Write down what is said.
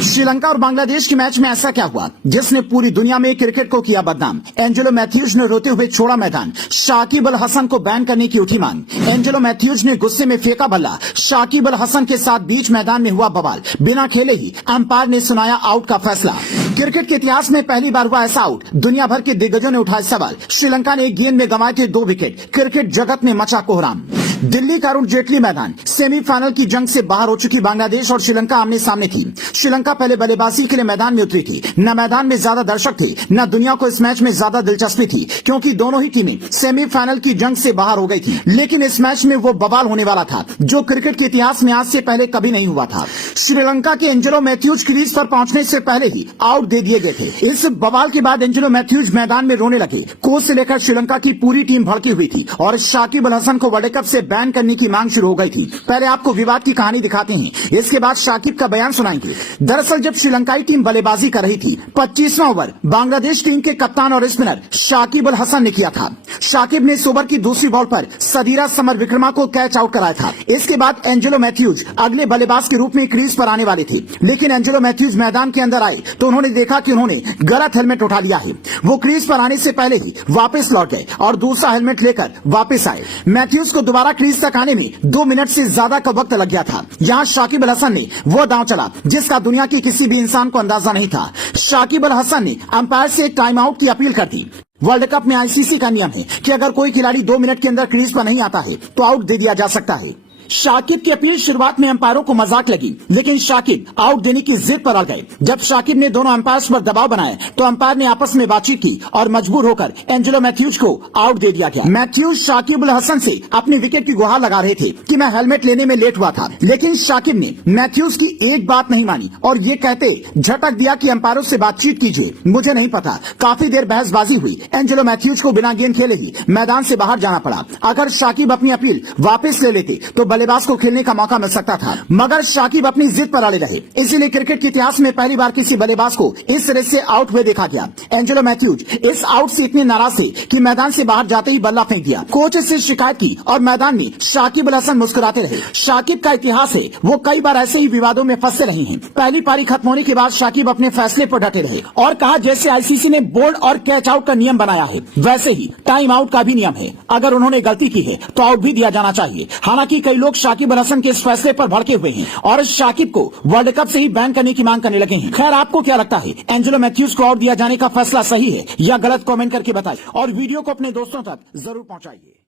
श्रीलंका और बांग्लादेश के मैच में ऐसा क्या हुआ जिसने पूरी दुनिया में क्रिकेट को किया बदनाम। एंजेलो मैथ्यूज ने रोते हुए छोड़ा मैदान। शाकिब अल हसन को बैन करने की उठी मांग। एंजेलो मैथ्यूज ने गुस्से में फेंका बल्ला। शाकिब अल हसन के साथ बीच मैदान में हुआ बवाल। बिना खेले ही अंपायर ने सुनाया आउट का फैसला। क्रिकेट के इतिहास में पहली बार हुआ ऐसा आउट। दुनिया भर के दिग्गजों ने उठाए सवाल। श्रीलंका ने एक गेंद में गंवाए थे 2 विकेट। क्रिकेट जगत में मचा कोहराम। दिल्ली का अरुण जेटली मैदान। सेमीफाइनल की जंग से बाहर हो चुकी बांग्लादेश और श्रीलंका आमने सामने थी। श्रीलंका पहले बल्लेबाजी के लिए मैदान में उतरी थी। न मैदान में ज्यादा दर्शक थे, न दुनिया को इस मैच में ज्यादा दिलचस्पी थी, क्योंकि दोनों ही टीमें सेमीफाइनल की जंग से बाहर हो गई थी। लेकिन इस मैच में वो बवाल होने वाला था जो क्रिकेट के इतिहास में आज से पहले कभी नहीं हुआ था। श्रीलंका के एंजेलो मैथ्यूज क्रीज पर पहुंचने से पहले ही आउट दे दिए गए थे। इस बवाल के बाद एंजेलो मैथ्यूज मैदान में रोने लगे। कोच से लेकर श्रीलंका की पूरी टीम भड़की हुई थी और शाकिब अल हसन को वर्ल्ड कप से बैन करने की मांग शुरू हो गई थी। पहले आपको विवाद की कहानी दिखाते हैं, इसके बाद शाकिब का बयान सुनाएंगे। दरअसल जब श्रीलंकाई टीम बल्लेबाजी कर रही थी, 25वां ओवर बांग्लादेश टीम के कप्तान और स्पिनर शाकिब अल हसन ने किया था। शाकिब ने इस ओवर की दूसरी बॉल पर सदीरा समर विक्रमा को कैच आउट कराया था। इसके बाद एंजेलो मैथ्यूज अगले बल्लेबाज के रूप में क्रीज पर आने वाले थे, लेकिन एंजेलो मैथ्यूज मैदान के अंदर आए तो उन्होंने देखा कि उन्होंने गलत हेलमेट उठा लिया है। वो क्रीज पर आने से पहले ही वापस लौट गए और दूसरा हेलमेट लेकर वापस आए। मैथ्यूज को दोबारा क्रीज तक आने में 2 मिनट से ज्यादा का वक्त लग गया था। यहाँ शाकिब अल हसन ने वो दांव चला जिसका दुनिया के किसी भी इंसान को अंदाजा नहीं था। शाकिब अल हसन ने अंपायर से टाइम आउट की अपील कर दी। वर्ल्ड कप में आईसीसी का नियम है कि अगर कोई खिलाड़ी 2 मिनट के अंदर क्रीज पर नहीं आता है तो आउट दे दिया जा सकता है। शाकिब की अपील शुरुआत में अंपायरों को मजाक लगी, लेकिन शाकिब आउट देने की जिद पर अड़ गए। जब शाकिब ने दोनों अंपायर्स पर दबाव बनाया तो अंपायर ने आपस में बातचीत की और मजबूर होकर एंजेलो मैथ्यूज को आउट दे दिया गया। मैथ्यूज शाकिब अल हसन से अपनी विकेट की गुहार लगा रहे थे कि मैं हेलमेट लेने में लेट हुआ था, लेकिन शाकिब ने मैथ्यूज की एक बात नहीं मानी और ये कहते झटक दिया कि अंपायरों से बातचीत कीजिए, मुझे नहीं पता। काफी देर बहसबाजी हुई। एंजेलो मैथ्यूज को बिना गेंद खेले ही मैदान से बाहर जाना पड़ा। अगर शाकिब अपनी अपील वापस ले लेते तो बल्लेबाज को खेलने का मौका मिल सकता था, मगर शाकिब अपनी जिद पर अड़े रहे। इसीलिए क्रिकेट के इतिहास में पहली बार किसी बल्लेबाज को इस तरह से आउट हुए देखा गया। एंजेलो मैथ्यूज इस आउट से इतने नाराज थे कि मैदान से बाहर जाते ही बल्ला फेंक दिया। कोच से शिकायत की और मैदान में शाकिब अल हसन मुस्कुराते रहे। शाकिब का इतिहास है, वो कई बार ऐसे ही विवादों में फंसे रहे हैं। पहली पारी खत्म होने के बाद शाकिब अपने फैसले पर डटे रहे और कहा जैसे आईसीसी ने बोल्ड और कैच आउट का नियम बनाया है, वैसे ही टाइम आउट का भी नियम है। अगर उन्होंने गलती की है तो आउट भी दिया जाना चाहिए। हालांकि कई लोग शाकिब अल हसन के इस फैसले पर भड़के हुए हैं और शाकिब को वर्ल्ड कप से ही बैन करने की मांग करने लगे हैं। खैर, आपको क्या लगता है, एंजेलो मैथ्यूज को आउट दिया जाने का फैसला सही है या गलत? कमेंट करके बताइए और वीडियो को अपने दोस्तों तक जरूर पहुंचाइए।